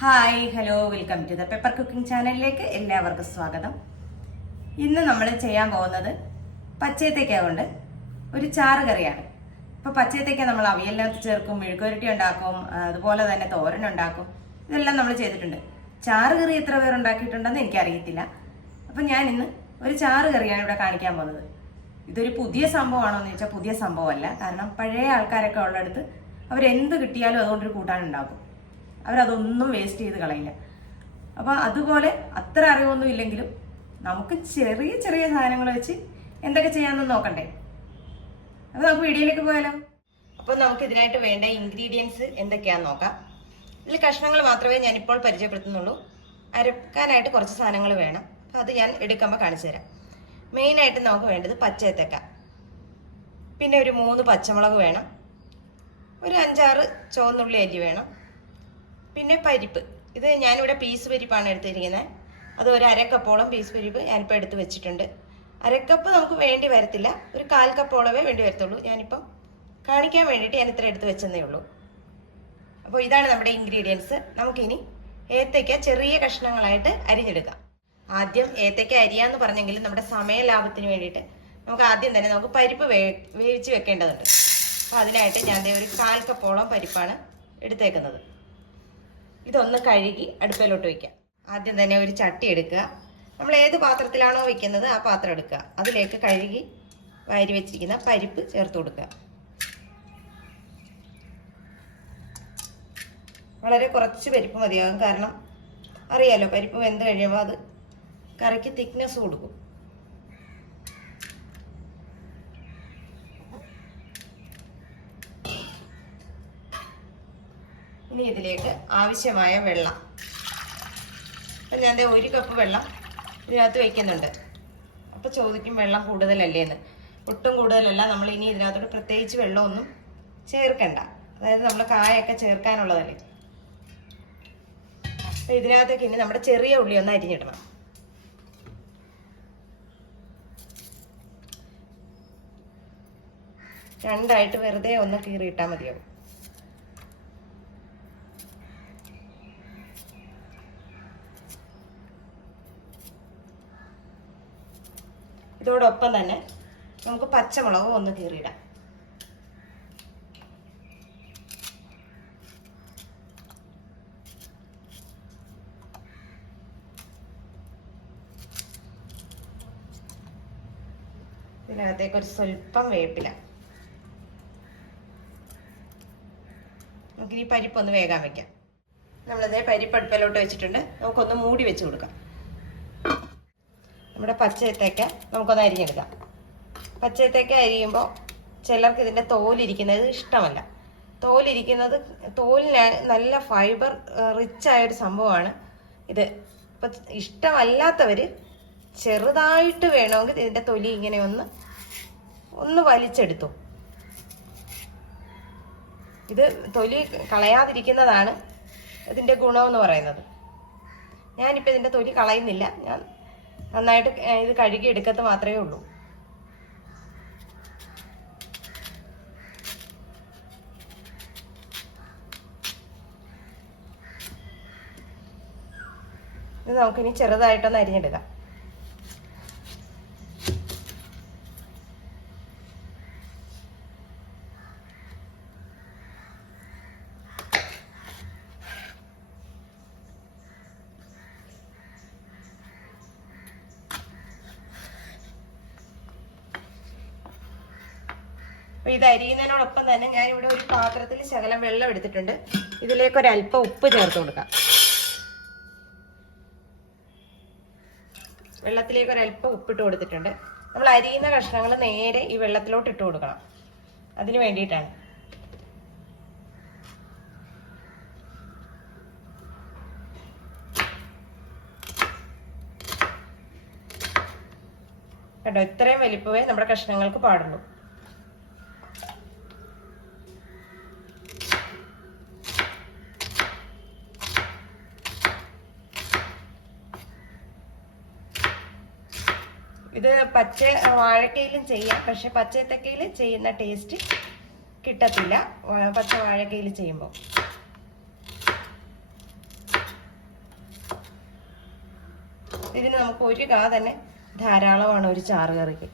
Hi hello welcome to the pepper cooking ചാനലിലേക്ക് എല്ലാവർക്കും സ്വാഗതം. ഇന്ന് നമ്മൾ ചെയ്യാൻ പോകുന്നത് പച്ചയത്തേക്ക കൊണ്ട് ഒരു ചാറ് കറിയാണ്. ഇപ്പോൾ പച്ചയത്തേക്ക നമ്മൾ അവിയലിനകത്ത് ചേർക്കും മെഴുക്കുരട്ടി ഉണ്ടാക്കും അതുപോലെ തന്നെ തോരൻ ഉണ്ടാക്കും. ഇതെല്ലാം നമ്മൾ ചെയ്തിട്ടുണ്ട്. ചാറ് കറി എത്ര പേർ ഉണ്ടാക്കിയിട്ടുണ്ടെന്ന് എനിക്കറിയത്തില്ല. അപ്പം ഞാൻ ഇന്ന് ഒരു ചാറ് കറിയാണ് ഇവിടെ കാണിക്കാൻ പോകുന്നത്. ഇതൊരു പുതിയ സംഭവമാണോ എന്ന് ചോദിച്ചാൽ പുതിയ സംഭവമല്ല. കാരണം പഴയ ആൾക്കാരൊക്കെ ഉള്ളിടത്ത് അവരെന്ത് കിട്ടിയാലും അതുകൊണ്ടൊരു കൂട്ടാനുണ്ടാക്കും. അവരതൊന്നും വേസ്റ്റ് ചെയ്ത് കളയില്ല. അപ്പോൾ അതുപോലെ അത്ര അറിവൊന്നും ഇല്ലെങ്കിലും നമുക്ക് ചെറിയ ചെറിയ സാധനങ്ങൾ വെച്ച് എന്തൊക്കെ ചെയ്യാമെന്ന് നോക്കണ്ടേ. അപ്പോൾ നമുക്ക് വീഡിയോയിലേക്ക് പോയാലോ? അപ്പോൾ നമുക്ക് ഇതിനായിട്ട് വേണ്ട ഇൻഗ്രീഡിയൻസ് എന്തൊക്കെയാണെന്ന് നോക്കാം. ഇതിൽ കഷ്ണങ്ങൾ മാത്രമേ ഞാനിപ്പോൾ പരിചയപ്പെടുത്തുന്നുള്ളൂ. അരക്കാനായിട്ട് കുറച്ച് സാധനങ്ങൾ വേണം. അപ്പോൾ അത് ഞാൻ എടുക്കുമ്പോൾ കാണിച്ചു തരാം. മെയിനായിട്ട് നമുക്ക് വേണ്ടത് പച്ചയത്തക്ക. പിന്നെ ഒരു മൂന്ന് പച്ചമുളക് വേണം. ഒരു അഞ്ചാറ് ചുവന്നുള്ളി അരി വേണം. പിന്നെ പരിപ്പ്. ഇത് ഞാനിവിടെ പീസ് പരിപ്പാണ് എടുത്തിരിക്കുന്നത് അത് ഒരു അരക്കപ്പോളം പീസ് പരിപ്പ് ഞാനിപ്പോൾ എടുത്ത് വെച്ചിട്ടുണ്ട്. അരക്കപ്പ് നമുക്ക് വേണ്ടി വരത്തില്ല. ഒരു കാൽ കപ്പോളമേ വേണ്ടി വരത്തുള്ളൂ. ഞാനിപ്പം കാണിക്കാൻ വേണ്ടിയിട്ട് ഞാൻ ഇത്ര എടുത്ത് വെച്ചതേ ഉള്ളൂ. അപ്പോൾ ഇതാണ് നമ്മുടെ ഇൻഗ്രീഡിയൻസ് നമുക്കിനി ഏത്തയ്ക്ക ചെറിയ കഷ്ണങ്ങളായിട്ട് അരിഞ്ഞെടുക്കാം. ആദ്യം ഏത്തയ്ക്ക അരിയാന്ന് പറഞ്ഞെങ്കിലും നമ്മുടെ സമയ ലാഭത്തിന് വേണ്ടിയിട്ട് നമുക്ക് ആദ്യം തന്നെ നമുക്ക് പരിപ്പ് വേ വേവിച്ച് വെക്കേണ്ടതുണ്ട്. അപ്പോൾ അതിനായിട്ട് ഞാൻ ഒരു കാൽ കപ്പോളം പരിപ്പാണ് എടുത്തേക്കുന്നത്. ഇതൊന്ന് കഴുകി അടുപ്പിലോട്ട് വയ്ക്കാം ആദ്യം തന്നെ ഒരു ചട്ടി എടുക്കുക. നമ്മൾ ഏത് പാത്രത്തിലാണോ വെക്കുന്നത് ആ പാത്രം എടുക്കുക. അതിലേക്ക് കഴുകി വാരി വെച്ചിരിക്കുന്ന പരിപ്പ് ചേർത്ത് കൊടുക്കുക. വളരെ കുറച്ച് പരിപ്പ് മതിയാകും. കാരണം അറിയാലോ പരിപ്പ് വെന്ത് കഴിയുമ്പോൾ അത് കറിക്ക് തിക്നെസ് കൊടുക്കും. ഇനി ഇതിലേക്ക് ആവശ്യമായ വെള്ളം. അപ്പം ഞാൻ ഒരു കപ്പ് വെള്ളം ഇതിനകത്ത് വയ്ക്കുന്നുണ്ട് അപ്പോൾ ചോദിക്കും വെള്ളം കൂടുതലല്ലേ എന്ന്. ഒട്ടും കൂടുതലല്ല നമ്മൾ ഇനി ഇതിനകത്തോട്ട് പ്രത്യേകിച്ച് വെള്ളമൊന്നും ചേർക്കണ്ട. അതായത് നമ്മൾ കായൊക്കെ ചേർക്കാനുള്ളതല്ലേ. അപ്പം ഇതിനകത്തേക്ക് ഇനി നമ്മുടെ ചെറിയ ഉള്ളി ഒന്ന് അരിഞ്ഞിടണം. രണ്ടായിട്ട് വെറുതെ ഒന്ന് കീറിയിട്ടാൽ മതിയാവും. ഇതോടൊപ്പം തന്നെ നമുക്ക് പച്ചമുളകും ഒന്ന് കീറിയിടാം. ഇതിനകത്തേക്ക് ഒരു സ്വല്പം വേപ്പില. നമുക്കിനി പരിപ്പൊന്ന് വേഗം വെക്കാം. നമ്മളിതേ പരിപ്പ് അടുപ്പിലോട്ട് വെച്ചിട്ടുണ്ട്. നമുക്കൊന്ന് മൂടി വെച്ച് കൊടുക്കാം. നമ്മുടെ പച്ചയത്തേക്ക നമുക്കൊന്ന് അരിഞ്ഞെടുക്കാം. പച്ചയത്തേക്ക അരിയുമ്പോൾ ചിലർക്ക് ഇതിന്റെ തോലിരിക്കുന്നത് ഇഷ്ടമല്ല. തോലിരിക്കുന്നത് തോലിന് നല്ല ഫൈബർ റിച്ച് ആയൊരു സംഭവമാണ്. ഇത് ഇപ്പം ഇഷ്ടമല്ലാത്തവർ ചെറുതായിട്ട് വേണമെങ്കിൽ ഇതിന്റെ തൊലി ഇങ്ങനെ ഒന്ന് ഒന്ന് വലിച്ചെടുത്തു. ഇത് തൊലി കളയാതിരിക്കുന്നതാണ് ഇതിന്റെ ഗുണമെന്ന് പറയുന്നത്. ഞാനിപ്പോൾ ഇതിന്റെ തൊലി കളയുന്നില്ല. ഞാൻ നന്നായിട്ട് ഇത് കഴുകി എടുക്കത്ത് മാത്രമേ ഉള്ളൂ. ഇത് നമുക്കിനി ചെറുതായിട്ടൊന്ന് അരിഞ്ഞെടുക്കാം. അപ്പൊ ഇത് അരിയുന്നതിനോടൊപ്പം തന്നെ ഞാൻ ഇവിടെ ഒരു പാത്രത്തിൽ ശകലം വെള്ളം എടുത്തിട്ടുണ്ട്. ഇതിലേക്ക് ഒരല്പം ഉപ്പ് ചേർത്ത് കൊടുക്കാം. വെള്ളത്തിലേക്ക് ഒരല്പം ഉപ്പിട്ട് കൊടുത്തിട്ടുണ്ട്. നമ്മൾ അരിയുന്ന കഷ്ണങ്ങൾ നേരെ ഈ വെള്ളത്തിലോട്ട് ഇട്ട് കൊടുക്കണം. അതിനു വേണ്ടിയിട്ടാണ്. കേട്ടോ ഇത്രയും വലിപ്പമേ നമ്മുടെ കഷ്ണങ്ങൾക്ക് പാടുള്ളൂ. ഇത് പച്ച വാഴക്കയിലും ചെയ്യാം. പക്ഷെ പച്ചത്തക്കയിൽ ചെയ്യുന്ന ടേസ്റ്റ് കിട്ടത്തില്ല. പച്ച വാഴക്കയിൽ ചെയ്യുമ്പോൾ ഇതിന് നമുക്ക് ഒരു കാ തന്നെ ധാരാളമാണ് ഒരു ചാറ് കറിക്ക്.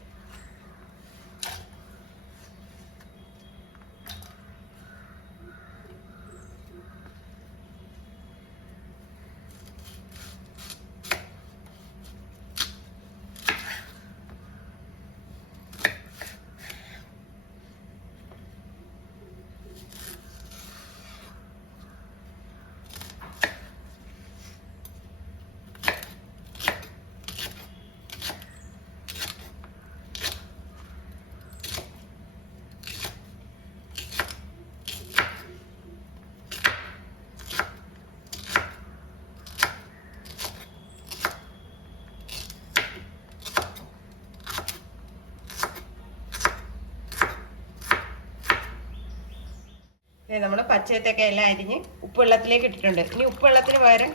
നമ്മൾ പച്ചയത്തൊക്കെ എല്ലാം അരിഞ്ഞ് ഉപ്പുവെള്ളത്തിലേക്ക് ഇട്ടിട്ടുണ്ട്. ഇനി ഉപ്പുവെള്ളത്തിന് പകരം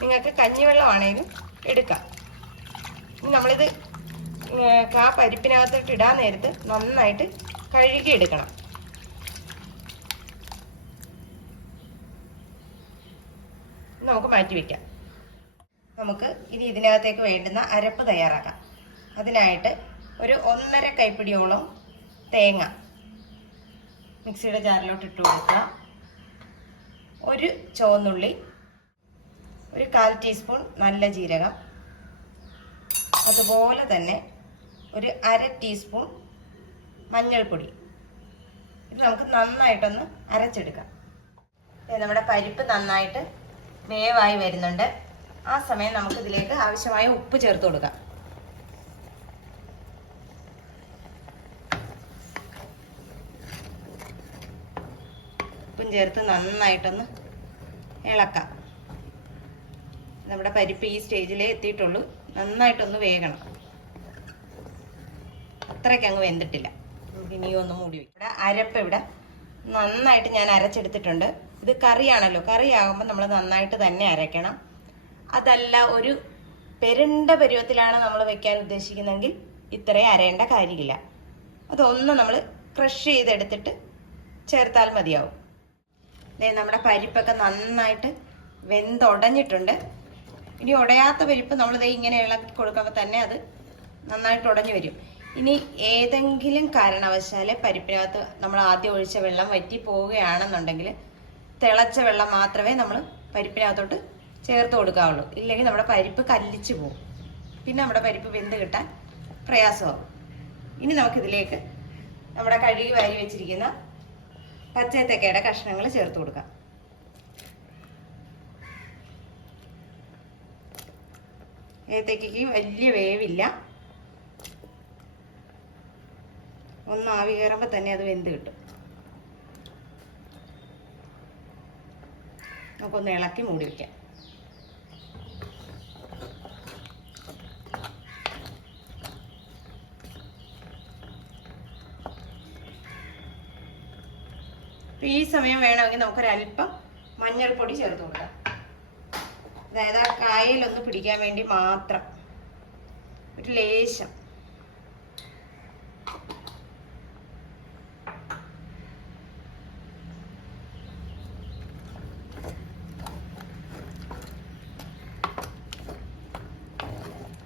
നിങ്ങൾക്ക് കഞ്ഞിവെള്ളമാണേലും എടുക്കാം. ഇനി നമ്മളിത് കാ പരിപ്പിനകത്തോട്ട് ഇടാൻ നേരത്ത് നന്നായിട്ട് കഴുകി എടുക്കണം നമുക്ക് മാറ്റി വയ്ക്കാം നമുക്ക് ഇനി ഇതിനകത്തേക്ക് വേണ്ടുന്ന അരപ്പ് തയ്യാറാക്കാം. അതിനായിട്ട് ഒരു ഒന്നര കൈപ്പിടിയോളം തേങ്ങ മിക്സിയുടെ ജാറിലോട്ട് ഇട്ട് കൊടുക്കുക. ഒരു ചുവന്നുള്ളി ഒരു കാൽ ടീസ്പൂൺ നല്ല ജീരകം അതുപോലെ തന്നെ ഒരു അര ടീസ്പൂൺ മഞ്ഞൾപ്പൊടി. ഇത് നമുക്ക് നന്നായിട്ടൊന്ന് അരച്ചെടുക്കാം. നമ്മുടെ പരിപ്പ് നന്നായിട്ട് വേവായി വരുന്നുണ്ട്. ആ സമയം നമുക്കിതിലേക്ക് ആവശ്യമായ ഉപ്പ് ചേർത്ത് കൊടുക്കാം. ഉപ്പും ചേർത്ത് നന്നായിട്ടൊന്ന് ഇളക്കാം. നമ്മുടെ പരിപ്പ് ഈ സ്റ്റേജിലേ എത്തിയിട്ടുള്ളൂ. നന്നായിട്ടൊന്ന് വേകണം. അത്രയ്ക്ക് അങ്ങ് വെന്തിട്ടില്ല. ഇനിയും ഒന്ന് മൂടി വയ്ക്കും ഇവിടെ അരപ്പ് ഇവിടെ നന്നായിട്ട് ഞാൻ അരച്ചെടുത്തിട്ടുണ്ട്. ഇത് കറിയാണല്ലോ. കറിയാകുമ്പോൾ നമ്മൾ നന്നായിട്ട് തന്നെ അരയ്ക്കണം. അതല്ല ഒരു പെരണ്ട പരുവത്തിലാണ് നമ്മൾ വെക്കാൻ ഉദ്ദേശിക്കുന്നതെങ്കിൽ ഇത്രയും അരയേണ്ട കാര്യമില്ല. അതൊന്ന് നമ്മൾ ക്രഷ് ചെയ്തെടുത്തിട്ട് ചേർത്താൽ മതിയാവും. ദേ നമ്മുടെ പരിപ്പൊക്കെ നന്നായിട്ട് വെന്തുടഞ്ഞിട്ടുണ്ട്. ഇനി ഉടയാത്ത പരിപ്പ് നമ്മൾ ദേ ഇങ്ങനെ ഇളക്കി കൊടുക്കുമ്പോൾ തന്നെ അത് നന്നായിട്ട് ഉടഞ്ഞു വരും. ഇനി ഏതെങ്കിലും കാരണവശാൽ പരിപ്പിനകത്ത് നമ്മൾ ആദ്യം ഒഴിച്ച വെള്ളം വറ്റി പോവുകയാണെന്നുണ്ടെങ്കിൽ തിളച്ച വെള്ളം മാത്രമേ നമ്മൾ പരിപ്പിനകത്തോട്ട് ചേർത്ത് കൊടുക്കാവുള്ളൂ. ഇല്ലെങ്കിൽ നമ്മുടെ പരിപ്പ് കല്ലിച്ച് പോകും പിന്നെ നമ്മുടെ പരിപ്പ് വെന്ത് കിട്ടാൻ പ്രയാസമാകും ഇനി നമുക്കിതിലേക്ക് നമ്മുടെ കഴുകി വാരി വെച്ചിരിക്കുന്ന പച്ചത്തക്കയുടെ കഷ്ണങ്ങൾ ചേർത്ത് കൊടുക്കുക ഏത്തക്കയ്ക്ക് വലിയ വേവില്ല. ഒന്ന് ആവി കയറുമ്പോൾ തന്നെ അത് വെന്ത് കിട്ടും. നമുക്കൊന്ന് ഇളക്കി മൂടി വയ്ക്കാം അപ്പോൾ ഈ സമയം വേണമെങ്കിൽ നമുക്കൊരല്പം മഞ്ഞൾപ്പൊടി ചേർത്ത് കൊടുക്കാം. അതായത് ആ കായലൊന്ന് പിടിക്കാൻ വേണ്ടി മാത്രം. ഒരു ലേശം.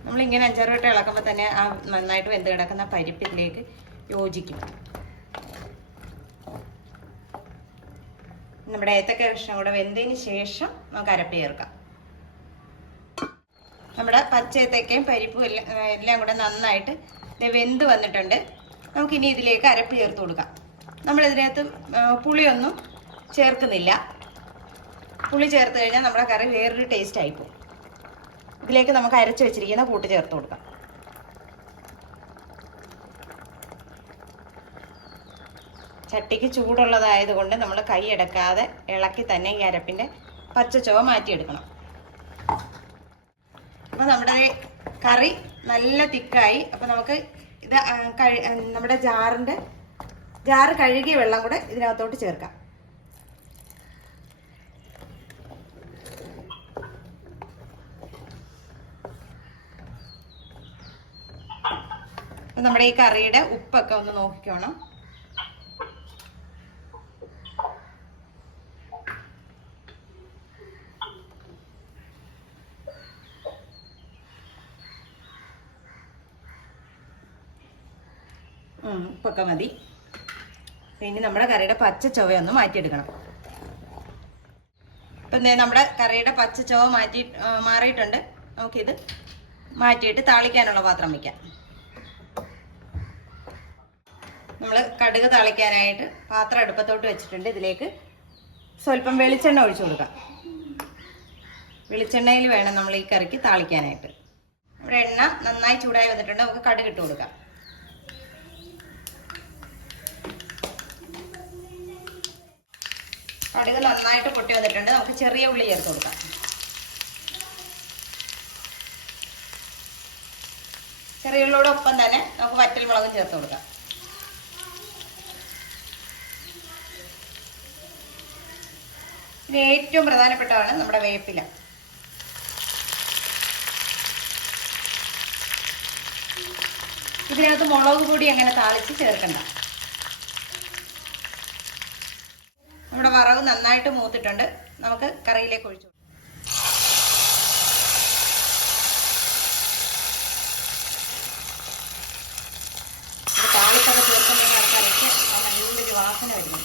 നമ്മളിങ്ങനെ അഞ്ചാറ് വട്ടം ഇളക്കുമ്പോൾ തന്നെ ആ നന്നായിട്ട് വെന്ത് കിടക്കുന്ന പരിപ്പിലേക്ക് യോജിക്കും. നമ്മുടെ ഏത്തക്ക കഷ്ണം കൂടെ വെന്തതിന് ശേഷം നമുക്ക് അരപ്പ് ചേർക്കാം. നമ്മുടെ പച്ച ഏത്തക്കയും പരിപ്പും എല്ലാം എല്ലാം കൂടെ നന്നായിട്ട് വെന്ത് വന്നിട്ടുണ്ട്. നമുക്കിനി ഇതിലേക്ക് അരപ്പ് ചേർത്ത് കൊടുക്കാം. നമ്മൾ ഇതിനകത്ത് പുളിയൊന്നും ചേർക്കുന്നില്ല. പുളി ചേർത്ത് കഴിഞ്ഞാൽ നമ്മുടെ കറി വേറൊരു ടേസ്റ്റ് ആയിപ്പോവും ഇതിലേക്ക് നമുക്ക് അരച്ച് വെച്ചിരിക്കുന്ന കൂട്ട് ചേർത്ത് കൊടുക്കാം. ചട്ടിക്ക് ചൂടുള്ളതായതുകൊണ്ട് നമ്മൾ കൈ എടുക്കാതെ ഇളക്കി തന്നെ ഈ അരപ്പിന്റെ പച്ച ചുവ മാറ്റിയെടുക്കണം. അപ്പോൾ നമ്മുടെ കറി നല്ല തിക്കായി. അപ്പോൾ നമുക്ക് ഇത് നമ്മുടെ ജാറിന്റെ ജാറ് കഴുകിയ വെള്ളം കൂടെ ഇതിനകത്തോട്ട് ചേർക്കാം. നമ്മുടെ ഈ കറിയുടെ ഉപ്പൊക്കെ ഒന്ന് നോക്കിക്കോണം. ഉപ്പൊക്കെ മതി. പിന്നെ നമ്മുടെ കറിയുടെ പച്ച ചുവയൊന്ന് മാറ്റിയെടുക്കണം. ഇപ്പം നമ്മുടെ കറിയുടെ പച്ച ചുവ മാറ്റി മാറിയിട്ടുണ്ട്. നമുക്കിത് മാറ്റിയിട്ട് താളിക്കാനുള്ള പാത്രം വയ്ക്കാം നമ്മൾ കടുക് താളിക്കാനായിട്ട് പാത്രം അടുപ്പത്തോട്ട് വെച്ചിട്ടുണ്ട്. ഇതിലേക്ക് സ്വല്പം വെളിച്ചെണ്ണ ഒഴിച്ചു കൊടുക്കാം. വെളിച്ചെണ്ണയിൽ വേണം നമ്മൾ ഈ കറിക്ക് താളിക്കാനായിട്ട്. നമ്മുടെ എണ്ണ നന്നായി ചൂടായി വന്നിട്ടുണ്ട്. നമുക്ക് കടുക് ഇട്ട് കൊടുക്കാം. കടുക് നന്നായിട്ട് പൊട്ടി വന്നിട്ടുണ്ട്. നമുക്ക് ചെറിയ ഉള്ളി ചേർത്ത് കൊടുക്കാം. ചെറിയ ഉള്ളിയോടൊപ്പം തന്നെ നമുക്ക് വറ്റൽ മുളകും ചേർത്ത് കൊടുക്കാം. ഇത് ഏറ്റവും പ്രധാനപ്പെട്ടതാണ് നമ്മുടെ വേപ്പില. ഇതിനകത്ത് മുളക് പൊടി അങ്ങനെ താളിച്ച് ചേർക്കണ്ട. നമ്മുടെ വറവ് നന്നായിട്ട് മൂത്തിട്ടുണ്ട്. നമുക്ക് കറിയിലേക്ക് ഒഴിച്ചു താളിപ്പൊക്കെ നല്ലൊരു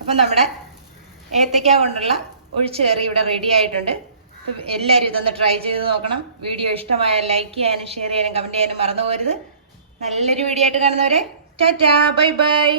അപ്പം നമ്മുടെ ഏത്തയ്ക്ക കൊണ്ടുള്ള ഒഴിച്ചുകറി ഇവിടെ റെഡി ആയിട്ടുണ്ട്. എല്ലാവരും ഇതൊന്ന് ട്രൈ ചെയ്ത് നോക്കണം. വീഡിയോ ഇഷ്ടമായാൽ ലൈക്ക് ചെയ്യാനും ഷെയർ ചെയ്യാനും കമന്റ് ചെയ്യാനും മറന്നു പോകരുത്. നല്ലൊരു വീഡിയോ ആയിട്ട് കാണുന്നവരെ ടാറ്റാ ബൈ ബൈ